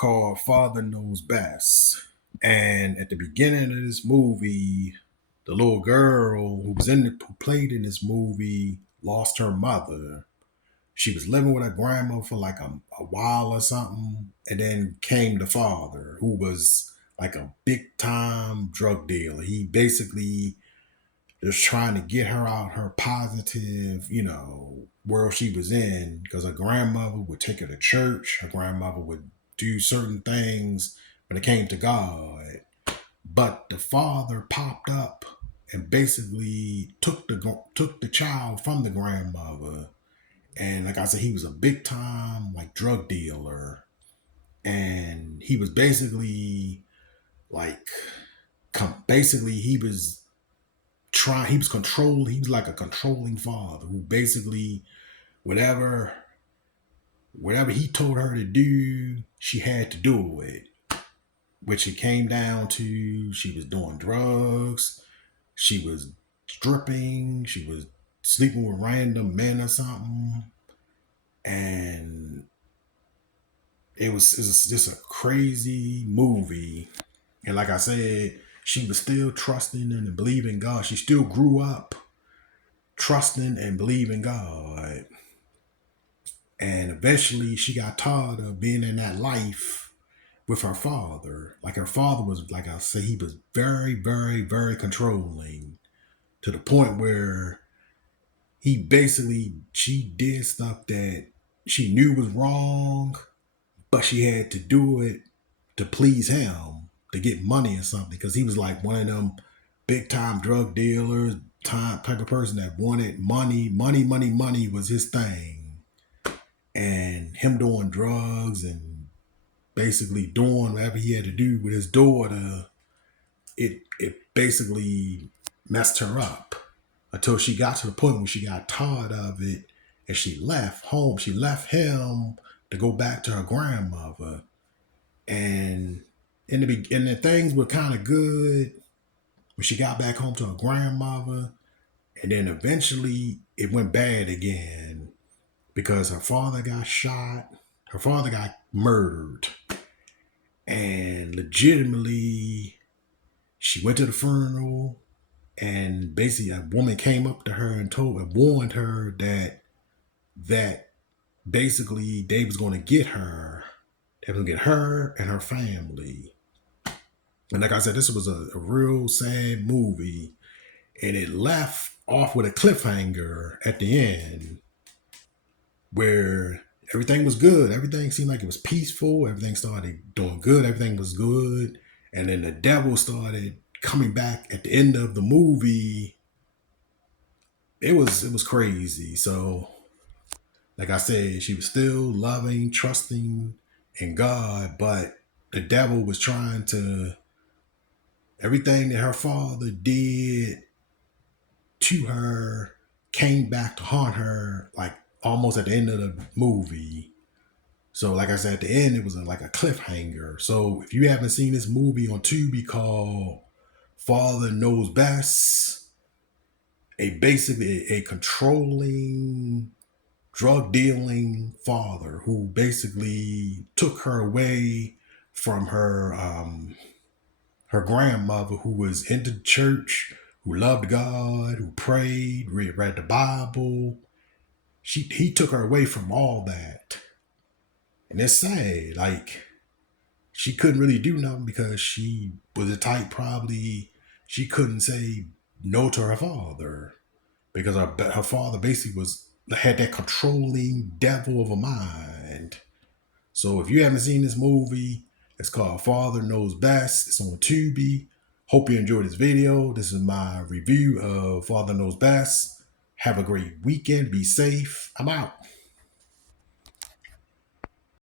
called Father Knows Best. And at the beginning of this movie, the little girl who played in this movie lost her mother. She was living with her grandma for like a while or something, and then came the father, who was like a big time drug dealer. He basically just trying to get her out her positive, world she was in, because her grandmother would take her to church. Her grandmother would do certain things when it came to God. But the father popped up and basically took the child from the grandmother. And like I said, he was a big time like drug dealer. And he was basically like basically he was controlled. He was like a controlling father who basically whatever whatever he told her to do, she had to do it. Which it came down to she was doing drugs, she was stripping, she was sleeping with random men or something. And it was just a crazy movie. And like I said, she was still trusting and believing God. She still grew up trusting and believing God. And eventually she got tired of being in that life with her father. Like her father was, like I said, he was very, very, very controlling to the point where she did stuff that she knew was wrong, but she had to do it to please him, to get money or something. Because he was like one of them big time drug dealers, type of person that wanted money. Money was his thing. And him doing drugs and basically doing whatever he had to do with his daughter, it basically messed her up until she got to the point where she got tired of it and she left home. She left him to go back to her grandmother. And in the beginning, things were kind of good when she got back home to her grandmother. And then eventually it went bad again because her father got shot. Her father got murdered. And legitimately, she went to the funeral, and basically a woman came up to her and warned her that basically they was going to get her. They was going to get her and her family. And like I said, this was a real sad movie, and it left off with a cliffhanger at the end where everything was good. Everything seemed like it was peaceful. Everything started doing good. Everything was good. And then the devil started coming back at the end of the movie. It was crazy. So, like I said, she was still loving, trusting in God, but the devil was trying to everything that her father did to her came back to haunt her, like almost at the end of the movie. So, like I said, at the end, it was like a cliffhanger. So, if you haven't seen this movie on Tubi called Father Knows Best, basically a controlling, drug dealing father who basically took her away from her grandmother, who was into church, who loved God, who prayed, read the Bible. He took her away from all that. And it's sad. Like, she couldn't really do nothing because she was the type probably she couldn't say no to her father because her father basically had that controlling devil of a mind. So if you haven't seen this movie, it's called Father Knows Best. It's on Tubi. Hope you enjoyed this video. This is my review of Father Knows Best. Have a great weekend. Be safe. I'm out.